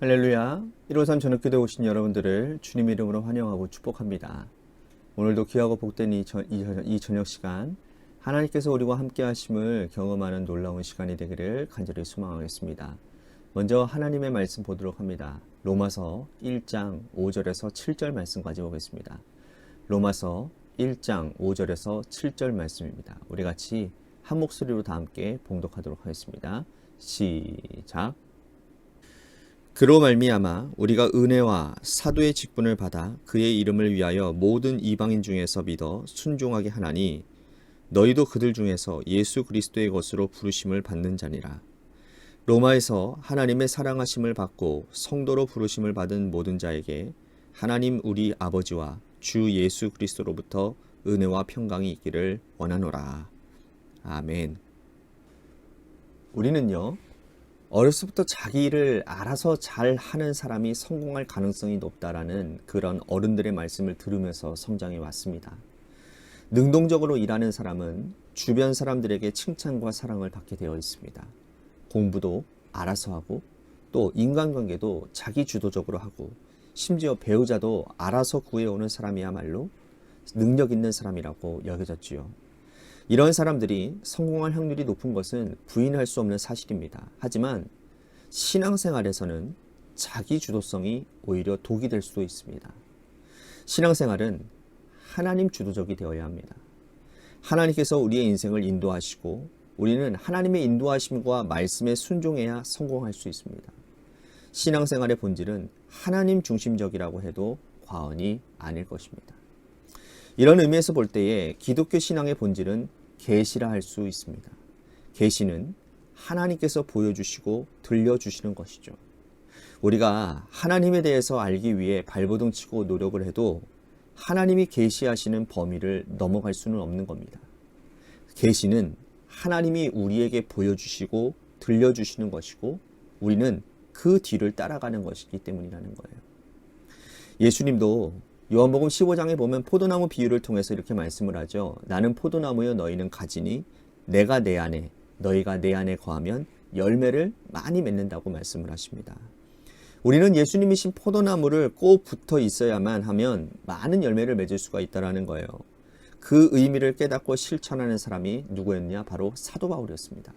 할렐루야. 153 저녁교대 오신 여러분들을 주님 이름으로 환영하고 축복합니다. 오늘도 귀하고 복된 이 저녁 시간 하나님께서 우리와 함께 하심을 경험하는 놀라운 시간이 되기를 간절히 소망하겠습니다. 먼저 하나님의 말씀 보도록 합니다. 로마서 1장 5절에서 7절 말씀까지 보겠습니다. 로마서 1장 5절에서 7절 말씀입니다. 우리 같이 한 목소리로 다 함께 봉독하도록 하겠습니다. 시작. 그로 말미암아 우리가 은혜와 사도의 직분을 받아 그의 이름을 위하여 모든 이방인 중에서 믿어 순종하게 하나니 너희도 그들 중에서 예수 그리스도의 것으로 부르심을 받는 자니라. 로마에서 하나님의 사랑하심을 받고 성도로 부르심을 받은 모든 자에게 하나님 우리 아버지와 주 예수 그리스도로부터 은혜와 평강이 있기를 원하노라. 아멘. 우리는요, 어렸을 때부터 자기 일을 알아서 잘 하는 사람이 성공할 가능성이 높다라는 그런 어른들의 말씀을 들으면서 성장해 왔습니다. 능동적으로 일하는 사람은 주변 사람들에게 칭찬과 사랑을 받게 되어 있습니다. 공부도 알아서 하고 또 인간관계도 자기 주도적으로 하고 심지어 배우자도 알아서 구해오는 사람이야말로 능력 있는 사람이라고 여겨졌지요. 이런 사람들이 성공할 확률이 높은 것은 부인할 수 없는 사실입니다. 하지만 신앙생활에서는 자기 주도성이 오히려 독이 될 수도 있습니다. 신앙생활은 하나님 주도적이 되어야 합니다. 하나님께서 우리의 인생을 인도하시고 우리는 하나님의 인도하심과 말씀에 순종해야 성공할 수 있습니다. 신앙생활의 본질은 하나님 중심적이라고 해도 과언이 아닐 것입니다. 이런 의미에서 볼 때에 기독교 신앙의 본질은 계시라 할 수 있습니다. 계시는 하나님께서 보여주시고 들려주시는 것이죠. 우리가 하나님에 대해서 알기 위해 발버둥 치고 노력을 해도 하나님이 계시하시는 범위를 넘어갈 수는 없는 겁니다. 계시는 하나님이 우리에게 보여주시고 들려주시는 것이고 우리는 그 뒤를 따라가는 것이기 때문이라는 거예요. 예수님도 요한복음 15장에 보면 포도나무 비유를 통해서 이렇게 말씀을 하죠. 나는 포도나무여 너희는 가지니 내가 내 안에 너희가 내 안에 거하면 열매를 많이 맺는다고 말씀을 하십니다. 우리는 예수님이신 포도나무를 꼭 붙어 있어야만 하면 많은 열매를 맺을 수가 있다는 거예요. 그 의미를 깨닫고 실천하는 사람이 누구였냐? 바로 사도 바울이었습니다.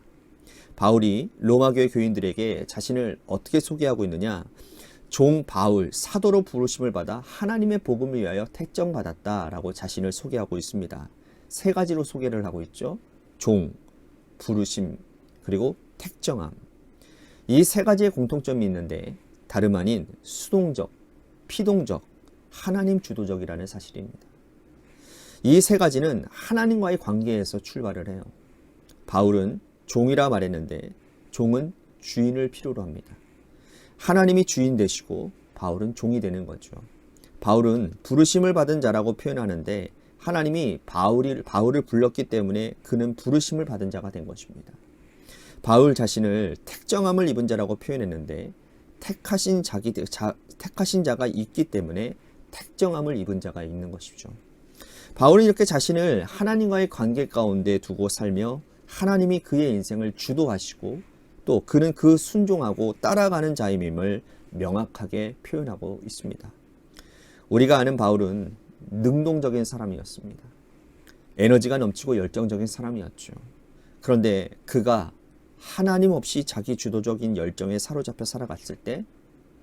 바울이 로마교회 교인들에게 자신을 어떻게 소개하고 있느냐? 종 바울, 사도로 부르심을 받아 하나님의 복음을 위하여 택정받았다라고 자신을 소개하고 있습니다. 세 가지로 소개를 하고 있죠. 종, 부르심, 그리고 택정함. 이 세 가지의 공통점이 있는데 다름 아닌 수동적, 피동적, 하나님 주도적이라는 사실입니다. 이 세 가지는 하나님과의 관계에서 출발을 해요. 바울은 종이라 말했는데 종은 주인을 필요로 합니다. 하나님이 주인 되시고 바울은 종이 되는 거죠. 바울은 부르심을 받은 자라고 표현하는데 하나님이 바울을 불렀기 때문에 그는 부르심을 받은 자가 된 것입니다. 바울 자신을 택정함을 입은 자라고 표현했는데 택하신 자가 있기 때문에 택정함을 입은 자가 있는 것이죠. 바울은 이렇게 자신을 하나님과의 관계 가운데 두고 살며 하나님이 그의 인생을 주도하시고 또 그는 그 순종하고 따라가는 자임을 명확하게 표현하고 있습니다. 우리가 아는 바울은 능동적인 사람이었습니다. 에너지가 넘치고 열정적인 사람이었죠. 그런데 그가 하나님 없이 자기 주도적인 열정에 사로잡혀 살아갔을 때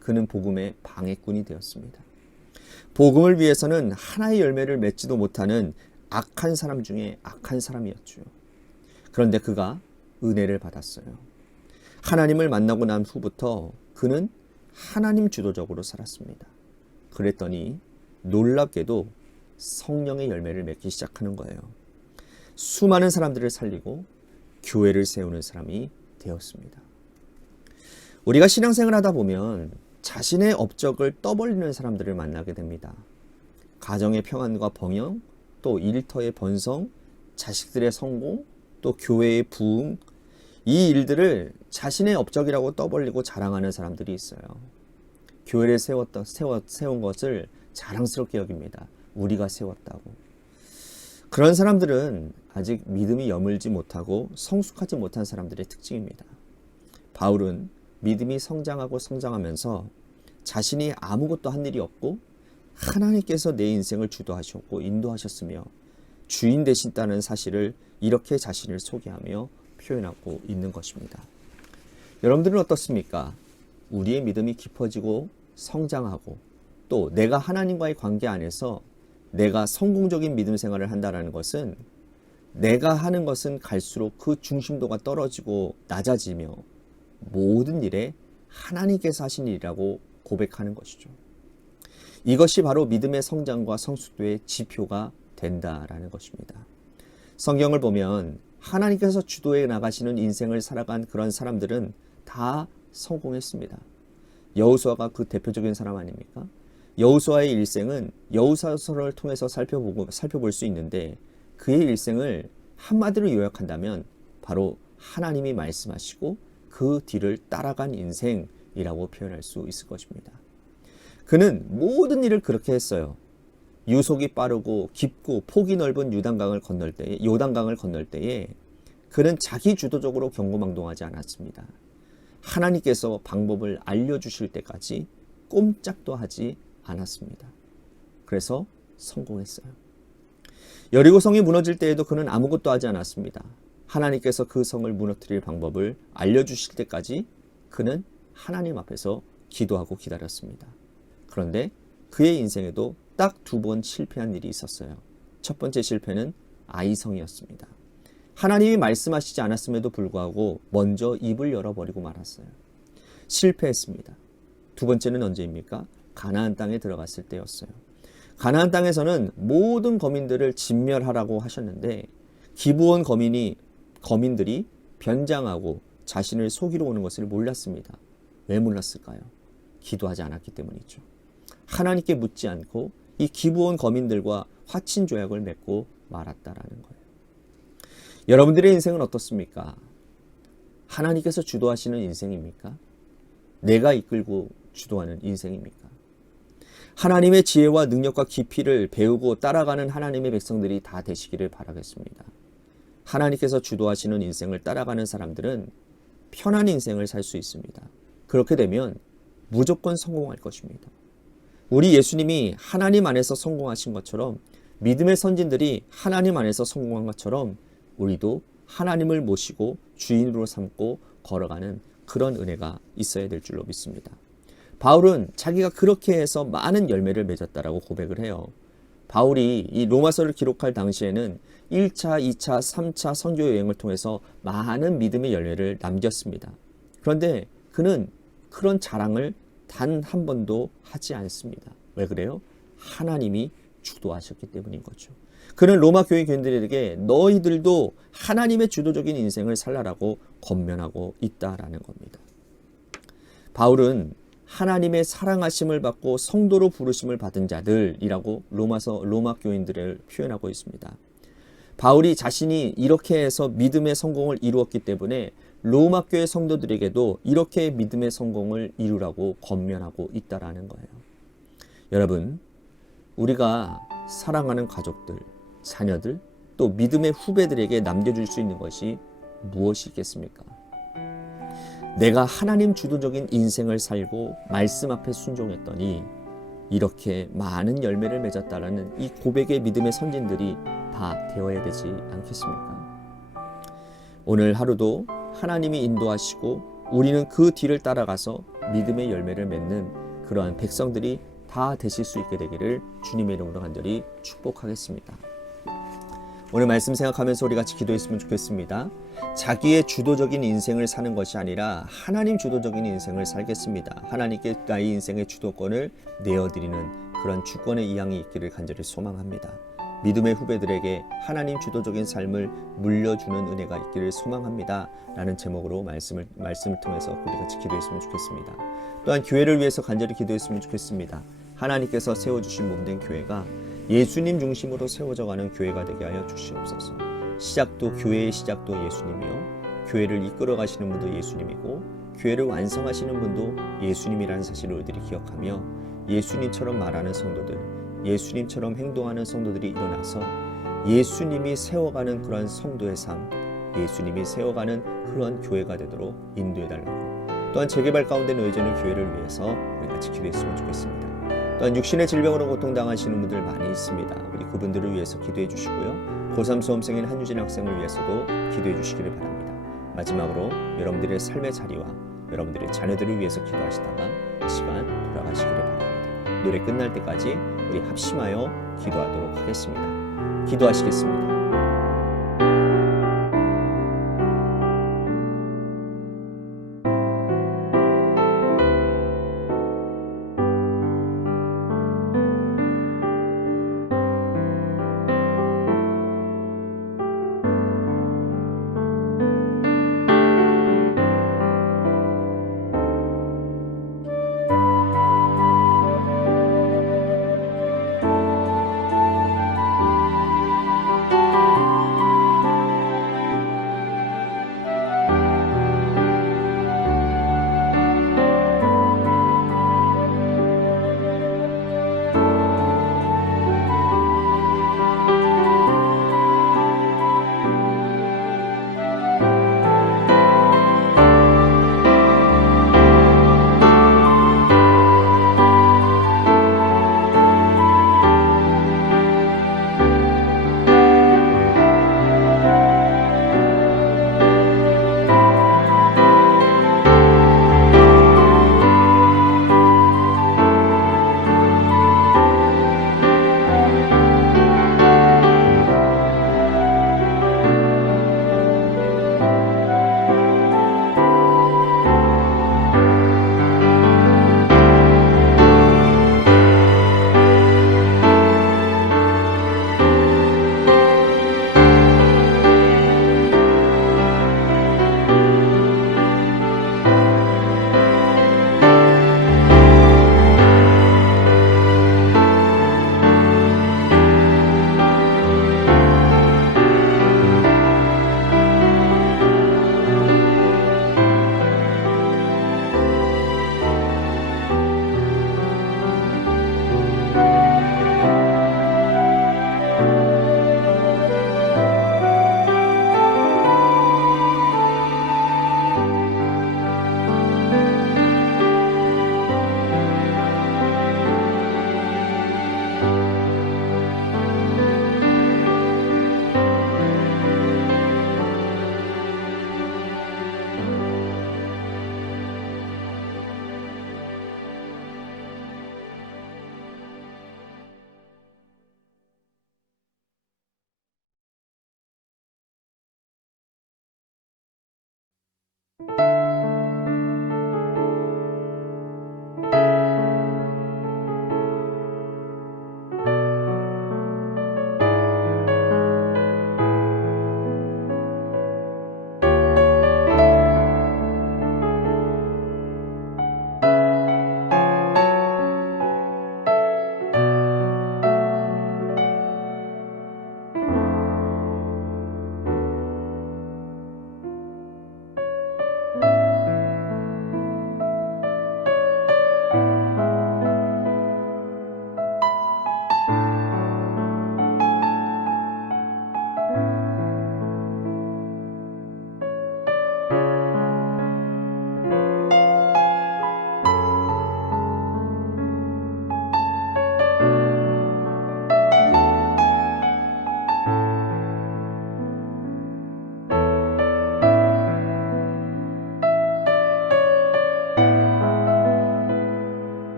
그는 복음의 방해꾼이 되었습니다. 복음을 위해서는 하나의 열매를 맺지도 못하는 악한 사람 중에 악한 사람이었죠. 그런데 그가 은혜를 받았어요. 하나님을 만나고 난 후부터 그는 하나님 주도적으로 살았습니다. 그랬더니 놀랍게도 성령의 열매를 맺기 시작하는 거예요. 수많은 사람들을 살리고 교회를 세우는 사람이 되었습니다. 우리가 신앙생활을 하다 보면 자신의 업적을 떠벌리는 사람들을 만나게 됩니다. 가정의 평안과 번영, 또 일터의 번성, 자식들의 성공, 또 교회의 부흥, 이 일들을 자신의 업적이라고 떠벌리고 자랑하는 사람들이 있어요. 교회를 세운 것을 자랑스럽게 여깁니다. 우리가 세웠다고. 그런 사람들은 아직 믿음이 여물지 못하고 성숙하지 못한 사람들의 특징입니다. 바울은 믿음이 성장하고 성장하면서 자신이 아무것도 한 일이 없고 하나님께서 내 인생을 주도하셨고 인도하셨으며 주인 되신다는 사실을 이렇게 자신을 소개하며 표현하고 있는 것입니다. 여러분들은 어떻습니까? 우리의 믿음이 깊어지고 성장하고 또 내가 하나님과의 관계 안에서 내가 성공적인 믿음 생활을 한다는 것은 내가 하는 것은 갈수록 그 중심도가 떨어지고 낮아지며 모든 일에 하나님께서 하신 일이라고 고백하는 것이죠. 이것이 바로 믿음의 성장과 성숙도의 지표가 된다라는 것입니다. 성경을 보면 하나님께서 주도해 나가시는 인생을 살아간 그런 사람들은 다 성공했습니다. 여호수아가 그 대표적인 사람 아닙니까? 여호수아의 일생은 여호수아서를 통해서 살펴볼 수 있는데 그의 일생을 한마디로 요약한다면 바로 하나님이 말씀하시고 그 뒤를 따라간 인생이라고 표현할 수 있을 것입니다. 그는 모든 일을 그렇게 했어요. 유속이 빠르고 깊고 폭이 넓은 요단강을 건널 때에 그는 자기 주도적으로 경고망동하지 않았습니다. 하나님께서 방법을 알려주실 때까지 꼼짝도 하지 않았습니다. 그래서 성공했어요. 여리고성이 무너질 때에도 그는 아무것도 하지 않았습니다. 하나님께서 그 성을 무너뜨릴 방법을 알려주실 때까지 그는 하나님 앞에서 기도하고 기다렸습니다. 그런데 그의 인생에도 딱 2번 실패한 일이 있었어요. 첫 번째 실패는 아이성이었습니다. 하나님이 말씀하시지 않았음에도 불구하고 먼저 입을 열어버리고 말았어요. 실패했습니다. 두 번째는 언제입니까? 가나안 땅에 들어갔을 때였어요. 가나안 땅에서는 모든 거민들을 진멸하라고 하셨는데 기브온 거민들이 변장하고 자신을 속이러 오는 것을 몰랐습니다. 왜 몰랐을까요? 기도하지 않았기 때문이죠. 하나님께 묻지 않고 이 기브온 거민들과 화친 조약을 맺고 말았다라는 거예요. 여러분들의 인생은 어떻습니까? 하나님께서 주도하시는 인생입니까? 내가 이끌고 주도하는 인생입니까? 하나님의 지혜와 능력과 깊이를 배우고 따라가는 하나님의 백성들이 다 되시기를 바라겠습니다. 하나님께서 주도하시는 인생을 따라가는 사람들은 편한 인생을 살 수 있습니다. 그렇게 되면 무조건 성공할 것입니다. 우리 예수님이 하나님 안에서 성공하신 것처럼 믿음의 선진들이 하나님 안에서 성공한 것처럼 우리도 하나님을 모시고 주인으로 삼고 걸어가는 그런 은혜가 있어야 될 줄로 믿습니다. 바울은 자기가 그렇게 해서 많은 열매를 맺었다라고 고백을 해요. 바울이 이 로마서를 기록할 당시에는 1차, 2차, 3차 선교 여행을 통해서 많은 믿음의 열매를 남겼습니다. 그런데 그는 그런 자랑을 단 한 번도 하지 않습니다. 왜 그래요? 하나님이 주도하셨기 때문인 거죠. 그는 로마 교회 교인들에게 너희들도 하나님의 주도적인 인생을 살라라고 권면하고 있다라는 겁니다. 바울은 하나님의 사랑하심을 받고 성도로 부르심을 받은 자들이라고 로마 교인들을 표현하고 있습니다. 바울이 자신이 이렇게 해서 믿음의 성공을 이루었기 때문에 로마 교회 성도들에게도 이렇게 믿음의 성공을 이루라고 권면하고 있다라는 거예요. 여러분, 우리가 사랑하는 가족들, 자녀들, 또 믿음의 후배들에게 남겨줄 수 있는 것이 무엇이 있겠습니까? 내가 하나님 주도적인 인생을 살고 말씀 앞에 순종했더니 이렇게 많은 열매를 맺었다라는 이 고백의 믿음의 선진들이 다 되어야 되지 않겠습니까? 오늘 하루도 하나님이 인도하시고 우리는 그 뒤를 따라가서 믿음의 열매를 맺는 그러한 백성들이 다 되실 수 있게 되기를 주님의 이름으로 간절히 축복하겠습니다. 오늘 말씀 생각하면서 우리 같이 기도했으면 좋겠습니다. 자기의 주도적인 인생을 사는 것이 아니라 하나님 주도적인 인생을 살겠습니다. 하나님께 나의 인생의 주도권을 내어드리는 그런 주권의 이양이 있기를 간절히 소망합니다. 믿음의 후배들에게 하나님 주도적인 삶을 물려주는 은혜가 있기를 소망합니다. 라는 제목으로 말씀을 통해서 우리 같이 기도했으면 좋겠습니다. 또한 교회를 위해서 간절히 기도했으면 좋겠습니다. 하나님께서 세워주신 몸된 교회가 예수님 중심으로 세워져가는 교회가 되게 하여 주시옵소서. 교회의 시작도 예수님이요, 교회를 이끌어 가시는 분도 예수님이고 교회를 완성하시는 분도 예수님이라는 사실을 우리들이 기억하며 예수님처럼 말하는 성도들, 예수님처럼 행동하는 성도들이 일어나서 예수님이 세워가는 그런 성도의 삶, 예수님이 세워가는 그런 교회가 되도록 인도해달라고 또한 재개발 가운데 놓여지는 교회를 위해서 우리 같이 기도했으면 좋겠습니다. 또한 육신의 질병으로 고통당하시는 분들 많이 있습니다. 우리 그분들을 위해서 기도해 주시고요. 고3 수험생인 한유진 학생을 위해서도 기도해 주시기를 바랍니다. 마지막으로 여러분들의 삶의 자리와 여러분들의 자녀들을 위해서 기도하시다가 시간 돌아가시기를 바랍니다. 노래 끝날 때까지 우리 합심하여 기도하도록 하겠습니다. 기도하시겠습니다.